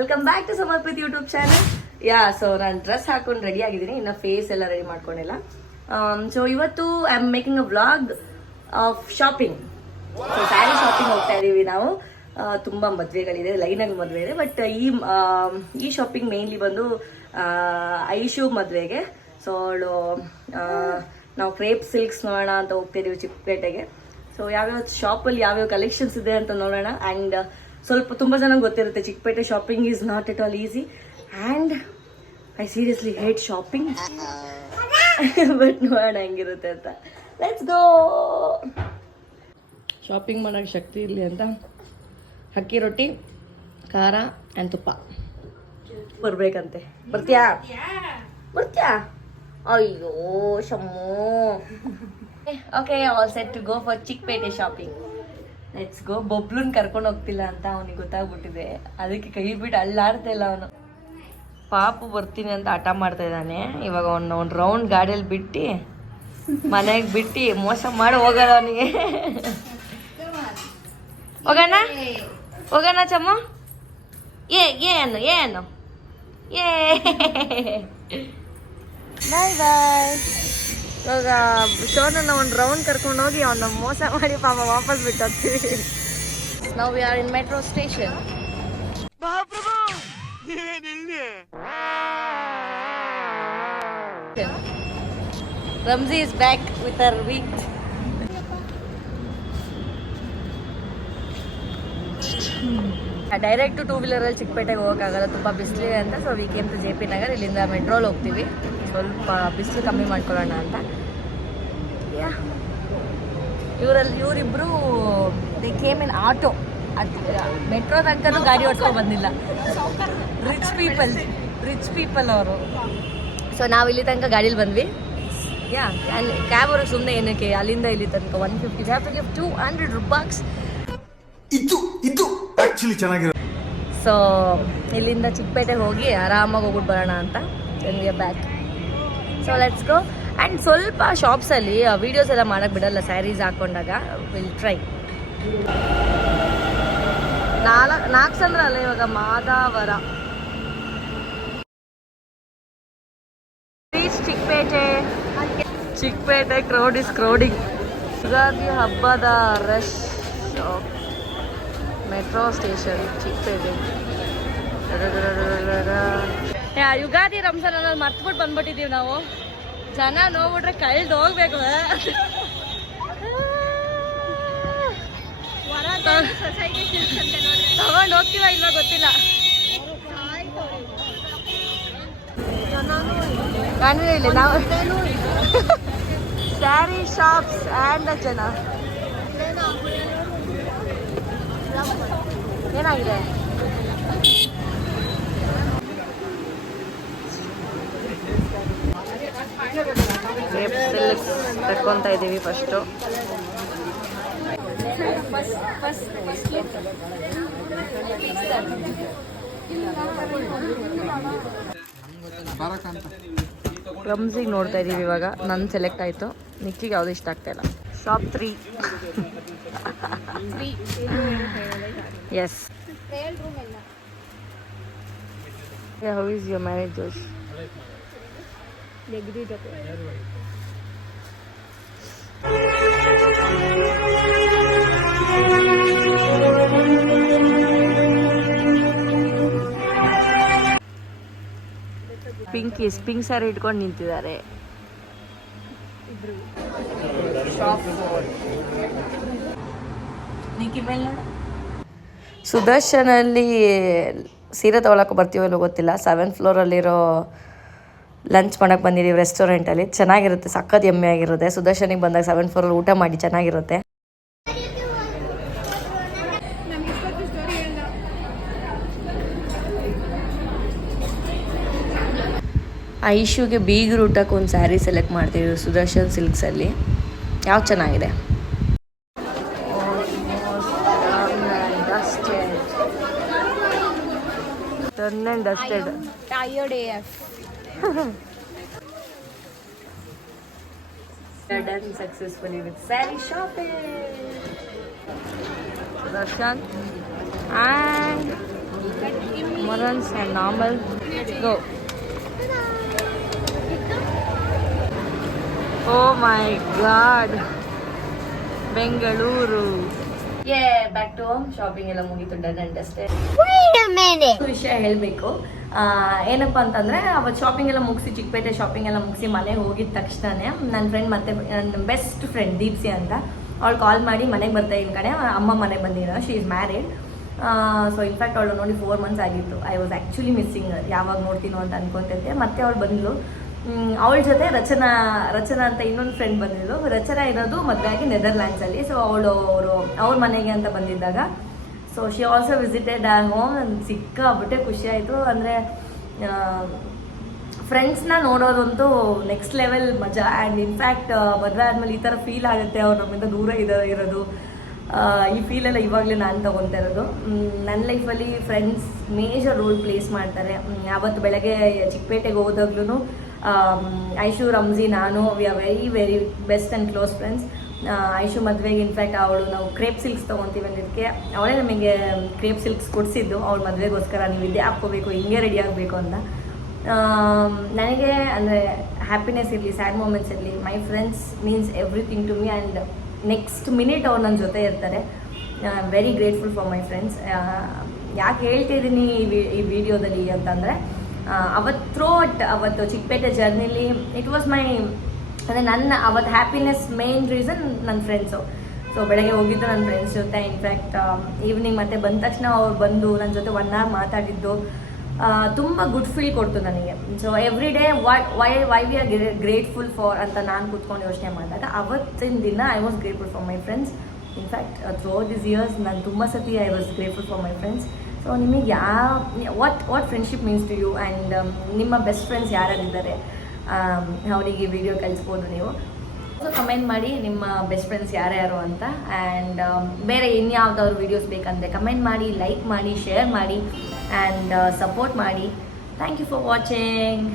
Welcome back to Samarpith YouTube channel. So ನಾನು dress ಹಾಕೊಂಡು ready ಆಗಿದ್ದೀನಿ, ಇನ್ನು ಫೇಸ್ ಎಲ್ಲ ರೆಡಿ ಮಾಡ್ಕೊಂಡಿಲ್ಲ. ಸೊ ಇವತ್ತು I am making a vlog of shopping. So sari shopping ಹೋಗ್ತಾ ಇದೀವಿ ನಾವು. ತುಂಬ ಮದುವೆಗಳಿದೆ, ಲೈನಾಗಿ ಮದುವೆ ಇದೆ. ಬಟ್ ಈ ಶಾಪಿಂಗ್ ಮೇನ್ಲಿ ಬಂದು ಐಶು ಮದುವೆಗೆ. ಸೊ ಅವಳು ನಾವು ಕ್ರೇಪ್ ಸಿಲ್ಕ್ಸ್ ನೋಡೋಣ ಅಂತ ಹೋಗ್ತಿದ್ದೀವಿ ಚಿಕ್ಕಪೇಟೆಗೆ. ಸೊ ಯಾವ್ಯಾವ ಶಾಪಲ್ಲಿ ಯಾವ್ಯಾವ ಕಲೆಕ್ಷನ್ಸ್ ಇದೆ ಅಂತ ನೋಡೋಣ. ಆ್ಯಂಡ್ ಸ್ವಲ್ಪ ತುಂಬ ಚೆನ್ನಾಗಿ ಗೊತ್ತಿರುತ್ತೆ, Chickpet shopping is not at all easy. And I seriously hate shopping. But ನೋಡೋಣ ಹೆಂಗಿರುತ್ತೆ ಅಂತ. Let's go. ಶಾಪಿಂಗ್ ಮಾಡೋಕ್ಕೆ ಶಕ್ತಿ ಇರಲಿ ಅಂತ ಅಕ್ಕಿ ರೊಟ್ಟಿ, ಖಾರ ಆ್ಯಂಡ್ ತುಪ್ಪ ಬರ್ಬೇಕಂತೆ. ಬರ್ತೀಯಾ? ಅಯ್ಯೋ Shammu. Okay, all set to go for Chickpet shopping. Let's go. ಬೊಬ್ಲುನ್ ಕರ್ಕೊಂಡು ಹೋಗ್ತಿಲ್ಲ ಅಂತ ಅವನಿಗೆ ಗೊತ್ತಾಗ್ಬಿಟ್ಟಿದೆ, ಅದಕ್ಕೆ ಕೈ ಬಿಟ್ಟು ಅಲ್ಲಾಡ್ತಾ ಇಲ್ಲ ಅವನು. ಪಾಪು ಬರ್ತೀನಿ ಅಂತ ಹಠ ಮಾಡ್ತಾ ಇದ್ದಾನೆ. ಇವಾಗ ಒಂದು ರೌಂಡ್ ಗಾಡಿಯಲ್ಲಿ ಬಿಟ್ಟು ಮನೆಗೆ ಬಿಟ್ಟು ಮೋಸ ಮಾಡಿ ಹೋಗೋದು ಅವನಿಗೆ. ಹೋಗೋಣ ಚಮ್ಮ. ಏನು ಬಾಯ್ ಬಾಯ್. ಇವಾಗ ಶೋನ ಒಂದು ರೌಂಡ್ ಕರ್ಕೊಂಡು ಹೋಗಿ ಅವನ್ನ ಮೋಸ ಮಾಡಿ ಪಾಪ ವಾಪಸ್ ಬಿಟ್ಟು ಹೋಗ್ತೀವಿ. ನಾವು we are in metro station. Ramzi is back with her wig. Direct two ವೀಲರಲ್ಲಿ ಚಿಕ್ಕಪೇಟೆಗೆ ಹೋಗೋಕ್ಕಾಗಲ್ಲ, ತುಂಬ ಬಿಸಿಲಿದೆ ಅಂತ. So we came to J P Nagar. ಇಲ್ಲಿಂದ ಮೆಟ್ರೋಲ್ ಹೋಗ್ತೀವಿ, ಸ್ವಲ್ಪ ಬಿಸಿಲು ಕಮ್ಮಿ ಮಾಡ್ಕೊಳ್ಳೋಣ ಅಂತ. ಇವರಿಬ್ಬರು ದೇ ಕೇಮ್ ಇನ್ ಆಟೋ. ಅದು ಮೆಟ್ರೋ ತನಕನೂ ಗಾಡಿ ಓಡಿಸ್ಕೊಂಡು ಬಂದಿಲ್ಲ. ರಿಚ್ ಪೀಪಲ್ ಅವರು. ಸೊ ನಾವು ಇಲ್ಲಿ ತನಕ ಗಾಡೀಲಿ ಬಂದ್ವಿ. ಕ್ಯಾಬ್ ಅವ್ರಿಗೆ ಸುಮ್ಮನೆ ಏನಕ್ಕೆ ಅಲ್ಲಿಂದ ಇಲ್ಲಿ ತನಕ 150 ಹ್ಯಾವ್ ಟು ಗಿವ್ $200. ಇದು ಆಕ್ಚುಲಿ ಚೆನ್ನಾಗಿರೋ. ಸೊ ಇಲ್ಲಿಂದ ಚಿಕ್ಕಪೇಟೆಗೆ ಹೋಗಿ ಆರಾಮಾಗಿ ಹೋಗ್ಬಿಟ್ಟು ಬರೋಣ ಅಂತ. Then we are back. So let's go. And ಸ್ವಲ್ಪ ಶಾಪ್ಸಲ್ಲಿ ವೀಡಿಯೋಸ್ ಎಲ್ಲ ಮಾಡೋಕ್ಕೆ ಬಿಡಲ್ಲ ಸ್ಯಾರೀಸ್ ಹಾಕೊಂಡಾಗ. Will try. 4 ಸಂದ್ರ ಅಲ್ಲ ಇವಾಗ Madavara. Chickpet crowd is crowding. Ugadi ಹಬ್ಬದ rush. Metro station Chickpet. Ugadi Ramzan ಅನ್ನೋದು ಮರ್ತ್ಬಿಟ್ಟು ಬಂದ್ಬಿಟ್ಟಿದ್ದೀವಿ ನಾವು. ಜನ ನೋಡ್ಬಿಟ್ರೆ ಕಳ್ದು ಹೋಗ್ಬೇಕು. ತಗೊಂಡು ಹೋಗ್ತೀವ ಇಲ್ವಾ ಗೊತ್ತಿಲ್ಲ. ಇಲ್ಲಿ ನಾವು ಸ್ಯಾರಿ ಶಾಪ್ಸ್ ಆ್ಯಂಡ್ ಜನ. ಏನಾಗಿದೆ? ತಕ್ಕೊಂತ ಇದ್ದೀವಿ ಫಸ್ಟು. ರಮ್ಜಿಗೆ ನೋಡ್ತಾ ಇದ್ದೀವಿ ಇವಾಗ. ನನ್ನ ಸೆಲೆಕ್ಟ್ ಆಯಿತು, ನಿಕ್ಕಿಗೆ ಯಾವುದು ಇಷ್ಟ ಆಗ್ತಾ ಇಲ್ಲ. Shop 3. Yes. How is your marriage ಜೋಶ್? ಪಿಂಕ್ ಸ್ಯಾರಿ ಇಟ್ಕೊಂಡು ನಿಂತಿದ್ದಾರೆ. ಸುದರ್ಶನಲ್ಲಿ ಸೀರೆ ತೊಗೊಳಕ್ಕೆ ಬರ್ತೀವಲ್ಲೋ ಗೊತ್ತಿಲ್ಲ. 7th ಫ್ಲೋರಲ್ಲಿರೋ ಲಂಚ್ ಮಾಡೋಕ್ಕೆ ಬಂದಿದ್ದೀವಿ ರೆಸ್ಟೋರೆಂಟಲ್ಲಿ. ಚೆನ್ನಾಗಿರುತ್ತೆ, ಸಖತ್ ಎಮ್ಮೆ ಆಗಿರುತ್ತೆ. ಸುದರ್ಶನಿಗೆ ಬಂದಾಗ 7th ಫ್ಲೋರಲ್ಲಿ ಊಟ ಮಾಡಿ ಚೆನ್ನಾಗಿರುತ್ತೆ. ಐಶುಗೆ ಬೀಗರು ಊಟಕ್ಕೆ ಒಂದು ಸ್ಯಾರಿ ಸೆಲೆಕ್ಟ್ ಮಾಡ್ತೀವಿ ಸುದರ್ಶನ್ ಸಿಲ್ಕ್ಸಲ್ಲಿ. ಯಾವ್ದು ಚೆನ್ನಾಗಿದೆ? Done and dusted. Tired AF. We are done successfully with saree shopping. Darshan and Morans and normal. Go. Oh my god. Bengaluru. Back to home. Shopping ಎಲ್ಲ ಮುಗೀತು, ಡನ್ ಅಂಡ್ ಅಷ್ಟೇ. ವಿಷಯ ಹೇಳಬೇಕು, ಏನಪ್ಪ ಅಂತಂದರೆ ಅವತ್ತು ಶಾಪಿಂಗ್ ಎಲ್ಲ ಮುಗಿಸಿ, ಚಿಕ್ಕಪೇಟೆ ಶಾಪಿಂಗ್ ಎಲ್ಲ ಮುಗಿಸಿ ಮನೆಗೆ ಹೋಗಿದ ತಕ್ಷಣನೇ ನನ್ನ ಫ್ರೆಂಡ್ ಮತ್ತು ನನ್ನ ಬೆಸ್ಟ್ ಫ್ರೆಂಡ್ ದೀಪ್ಸಿ ಅಂತ ಅವಳು ಕಾಲ್ ಮಾಡಿ ಮನೆಗೆ ಬರ್ತಾ ಇದ್ದೀನಿ ಕಣೆ, ಅಮ್ಮ ಮನೆಗೆ ಬಂದಿರೋ, she is married. So in fact ಅವಳು ನೋಡಿ 4 months ಆಗಿತ್ತು. ಐ ವಾಸ್ ಆ್ಯಕ್ಚುಲಿ ಮಿಸ್ಸಿಂಗ್, ಯಾವಾಗ ನೋಡ್ತೀನೋ ಅಂತ ಅನ್ಕೊತಿದ್ದೆ. ಮತ್ತೆ ಅವಳು ಬಂದಳು. ಅವಳ ಜೊತೆ ರಚನಾ ಅಂತ ಇನ್ನೊಂದು ಫ್ರೆಂಡ್ ಬಂದಿದ್ಳು. ರಚನಾ ಇರೋದು ಮದುವೆ ಆಗಿ ನೆದರ್ಲ್ಯಾಂಡ್ಸಲ್ಲಿ. ಸೊ ಅವ್ರ ಮನೆಗೆ ಅಂತ ಬಂದಿದ್ದಾಗ, so she also visited our home. ಸಿಕ್ಕಾಬಿಟ್ಟೆ ಖುಷಿ ಆಯಿತು. ಅಂದರೆ ಫ್ರೆಂಡ್ಸ್ನ ನೋಡೋದಂತೂ ನೆಕ್ಸ್ಟ್ ಲೆವೆಲ್ ಮಜಾ. ಆ್ಯಂಡ್ ಇನ್ಫ್ಯಾಕ್ಟ್ ಮದುವೆ ಆದಮೇಲೆ ಈ ಥರ ಫೀಲ್ ಆಗುತ್ತೆ, ಅವ್ರು ನಮ್ಮಿಂದ ದೂರ ಇರೋದು. ಈ ಫೀಲೆಲ್ಲ ಇವಾಗಲೇ ನಾನು ತೊಗೊತಾ ಇರೋದು. ನನ್ನ ಲೈಫಲ್ಲಿ ಫ್ರೆಂಡ್ಸ್ ಮೇಜರ್ ರೋಲ್ ಪ್ಲೇಸ್ ಮಾಡ್ತಾರೆ. ಆವತ್ತು ಬೆಳಗ್ಗೆ ಚಿಕ್ಕಪೇಟೆಗೆ ಹೋದಾಗ್ಲೂ ಐಶು, ರಂಜಿ, ನಾನು we are very very best and close friends. Aishu ಮದುವೆಗೆ ಇನ್ಫ್ಯಾಕ್ಟ್ ನಾವು ಕ್ರೇಪ್ ಸಿಲ್ಕ್ಸ್ ತೊಗೊತೀವಿ ಅನ್ನೋದಕ್ಕೆ ಅವಳೇ ನಮಗೆ ಕ್ರೇಪ್ ಸಿಲ್ಕ್ಸ್ ಕೊಡಿಸಿದ್ದು. ಅವಳ ಮದುವೆಗೋಸ್ಕರ ನೀವು ಇದೇ ಹಾಕ್ಕೋಬೇಕು, ಹಿಂಗೆ ರೆಡಿ ಆಗಬೇಕು ಅಂತ. ನನಗೆ ಅಂದರೆ ಹ್ಯಾಪಿನೆಸ್ ಇರಲಿ, ಸ್ಯಾಡ್ ಮೂಮೆಂಟ್ಸ್ ಇರಲಿ, my friends means everything to me. And next minute ಅವ್ರು ನನ್ನ ಜೊತೆ ಇರ್ತಾರೆ. Very grateful for my friends. ಯಾಕೆ ಹೇಳ್ತಿದ್ದೀನಿ ಈ ವಿಡಿಯೋದಲ್ಲಿ ಅಂತಂದರೆ, ಅವತ್ತು ಚಿಕ್ಕಪೇಟೆ ಜರ್ನಿಲಿ ಇಟ್ ವಾಸ್ ಮೈ, ಅಂದರೆ ನನ್ನ ಅವತ್ತು ಹ್ಯಾಪಿನೆಸ್ ಮೇನ್ ರೀಸನ್ ನನ್ನ ಫ್ರೆಂಡ್ಸು. ಸೊ ಬೆಳಗ್ಗೆ ಹೋಗಿದ್ದು ನನ್ನ ಫ್ರೆಂಡ್ಸ್ ಜೊತೆ. ಇನ್ಫ್ಯಾಕ್ಟ್ ಈವ್ನಿಂಗ್ ಮತ್ತೆ ಬಂದ ತಕ್ಷಣ ಅವ್ರು ಬಂದು ನನ್ನ ಜೊತೆ 1 hour ಮಾತಾಡಿದ್ದು ತುಂಬ ಗುಡ್ ಫೀಲ್ ಕೊಡ್ತು ನನಗೆ. So every day why we are grateful for ಅಂತ ನಾನು ಕೂತ್ಕೊಂಡು ಯೋಚನೆ ಮಾಡಿದಾಗ ಅವತ್ತಿನ ದಿನ I was grateful for my friends. In fact through this years ನಾನು ತುಂಬ ಸತಿ I was grateful for my friends. So ನಿಮಗೆ what friendship means to you, and ನಿಮ್ಮ ಬೆಸ್ಟ್ ಫ್ರೆಂಡ್ಸ್ ಯಾರ್ಯಾರಿದ್ದಾರೆ ಅವರಿಗೆ ವಿಡಿಯೋ ಕಳಿಸ್ಬೋದು ನೀವು. ಸೊ ಕಮೆಂಟ್ ಮಾಡಿ ನಿಮ್ಮ ಬೆಸ್ಟ್ ಫ್ರೆಂಡ್ಸ್ ಯಾರ್ಯಾರು ಅಂತ. ಆ್ಯಂಡ್ ಬೇರೆ ಇನ್ಯಾವುದಾದ್ರು ವೀಡಿಯೋಸ್ ಬೇಕಂದರೆ ಕಮೆಂಟ್ ಮಾಡಿ, ಲೈಕ್ ಮಾಡಿ, ಶೇರ್ ಮಾಡಿ, ಆ್ಯಂಡ್ ಸಪೋರ್ಟ್ ಮಾಡಿ. Thank you for watching.